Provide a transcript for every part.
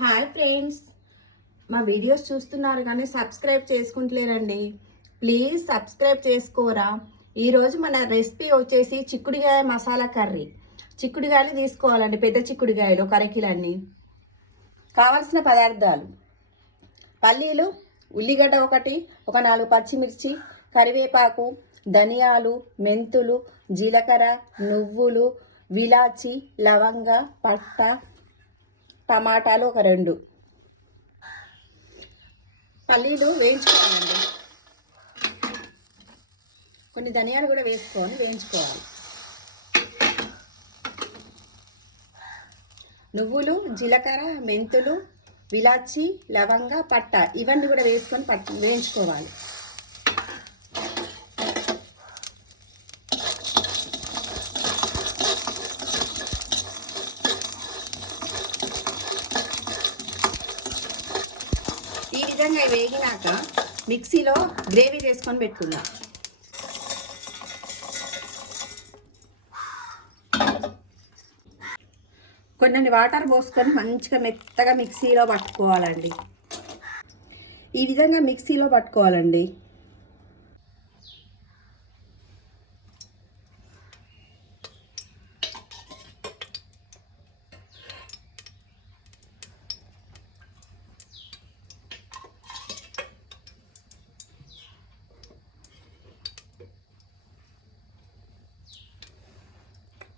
Hi friends, మా videos చూస్తున్నారు కానీ సబ్స్క్రైబ్ చేసుకుంటలేరండి. ప్లీజ్ సబ్స్క్రైబ్ చేసుకోరా. ఈరోజు మన రెసిపీ వచ్చేసి చిక్కుడుకాయ మసాలా కర్రీ. చిక్కుడుకాయలు తీసుకోవాలండి, పెద్ద చిక్కుడుకాయలు ఒక అరకిలన్నీ. కావలసిన పదార్థాలు: పల్లీలు, ఉల్లిగడ్డ ఒకటి, ఒక 4 పచ్చిమిర్చి, కరివేపాకు, ధనియాలు, మెంతులు, జీలకర్ర, నువ్వులు, విలాచి, లవంగ, పట్ట, టమాటాలు ఒక 2. పల్లీలు వేయించుకోవాలండి, కొన్ని ధనియాలు కూడా వేసుకొని వేయించుకోవాలి. నువ్వులు, జీలకర్ర, మెంతులు, విలాచి, లవంగ, పట్ట ఇవన్నీ కూడా వేసుకొని వేయించుకోవాలి. ఈ విధంగా వేగినాక మిక్సీలో గ్రేవీ వేసుకొని పెట్టుకుందాం. కొన్ని వాటర్ పోసుకొని మంచిగా మెత్తగా మిక్సీలో పట్టుకోవాలండి. ఈ విధంగా మిక్సీలో పట్టుకోవాలండి.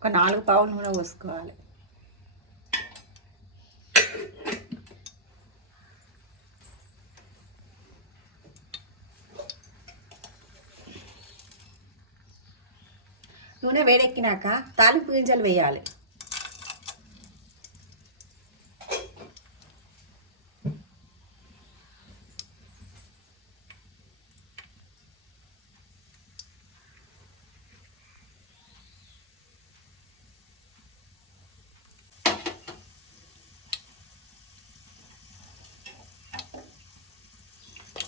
ఒక 4 పావులు నూనె పోసుకోవాలి. నూనె వేడెక్కినాక తాలింపు గింజలు వేయాలి.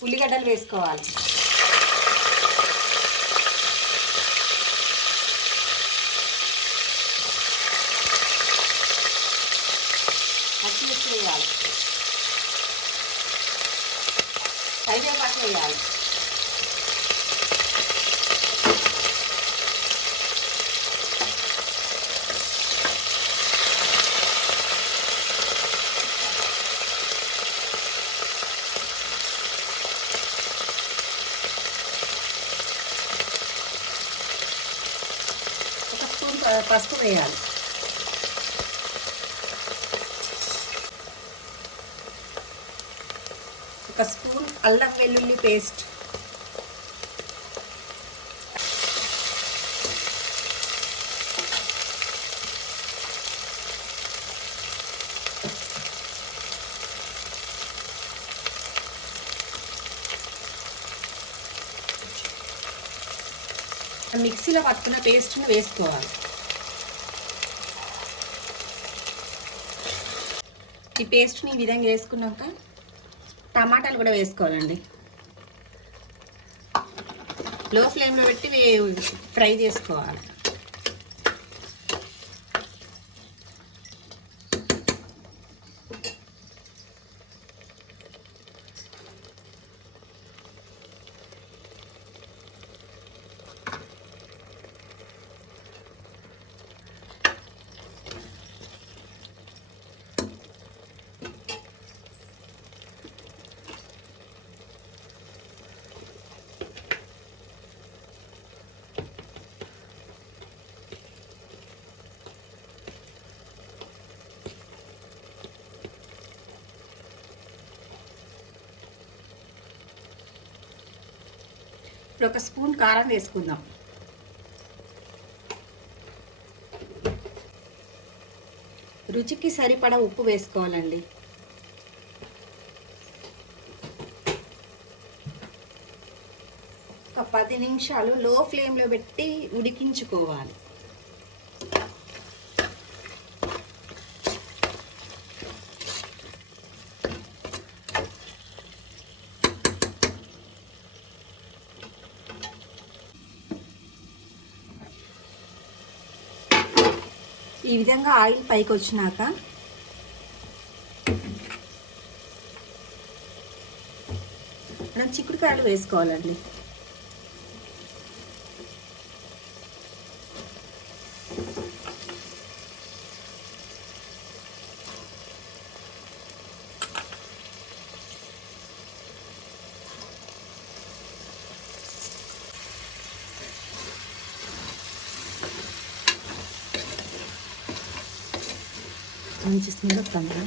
ఉల్లిగడ్డలు వేసుకోవాలి. పచ్చిమిర్చి వేయాలి. కరివేపాకు వేయాలి. ఒక స్పూన్ పసుపు వేయాలి. ఒక స్పూన్ అల్లం వెల్లుల్లి పేస్ట్, మిక్సీలో పట్టుకున్న పేస్ట్ని వేసుకోవాలి. ఈ పేస్ట్ని ఈ విధంగా వేసుకున్నాక టమాటాలు కూడా వేసుకోవాలండి. లో ఫ్లేమ్లో పెట్టి ఫ్రై చేసుకోవాలి. ఇప్పుడు ఒక స్పూన్ కారం వేసుకుందాం. రుచికి సరిపడా ఉప్పు వేసుకోవాలండి. ఒక 10 నిమిషాలు లో ఫ్లేమ్లో పెట్టి ఉడికించుకోవాలి. ఈ విధంగా ఆయిల్ పైకి వచ్చినాక మనం చిక్కుడుకాయలు వేసుకోవాలండి. మంచి స్మెల్ వస్తుంది.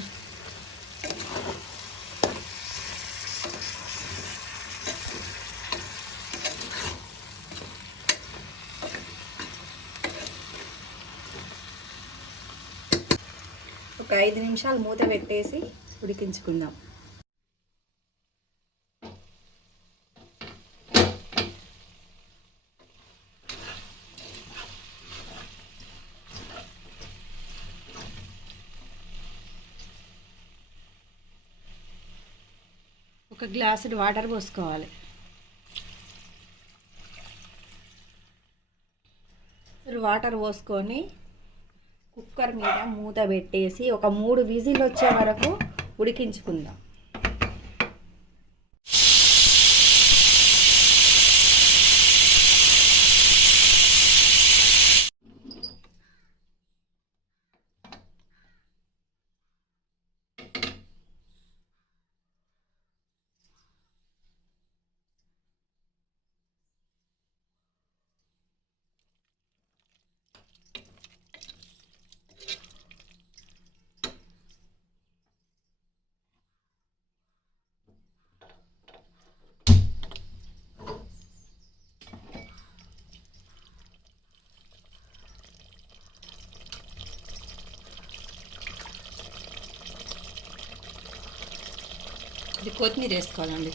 ఒక 5 నిమిషాలు మూత పెట్టేసి ఉడికించుకుందాం. ఒక గ్లాసుడు వాటర్ పోసుకోవాలి. వాటర్ పోసుకొని కుక్కర్ మీద మూత పెట్టేసి ఒక 3 విజిల్ వచ్చే వరకు ఉడికించుకుందాం. ఇది కొత్తిమీర వేసుకోవాలండి.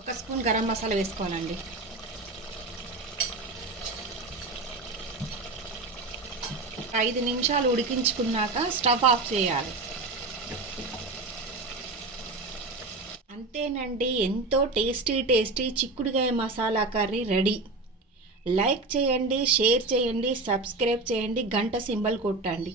ఒక స్పూన్ గరం మసాలా వేసుకోవాలండి. ఐదు నిమిషాలు ఉడికించుకున్నాక స్టవ్ ఆఫ్ చేయాలి. అంతేనండి, ఎంతో టేస్టీ చిక్కుడుకాయ మసాలా కర్రీ రెడీ. లైక్ చేయండి, షేర్ చేయండి, సబ్స్క్రైబ్ చేయండి, గంట సింబల్ కొట్టండి.